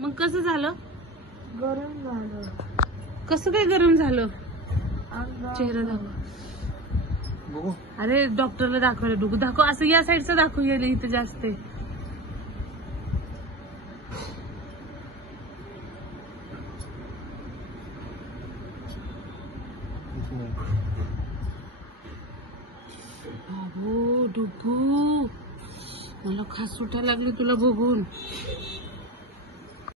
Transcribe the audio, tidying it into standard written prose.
मग कसं झालं? गरम झालं. कसं काय गरम झालं? अंगावर. चेहरा दाखव. बघू. अरे डॉक्टरला दाखवायला डोकं दाखव. असं या साईडचं दाखव. यायला इथं जास्त आहे. हो डुबू, मला खास सुटायला लागली तुला बघून.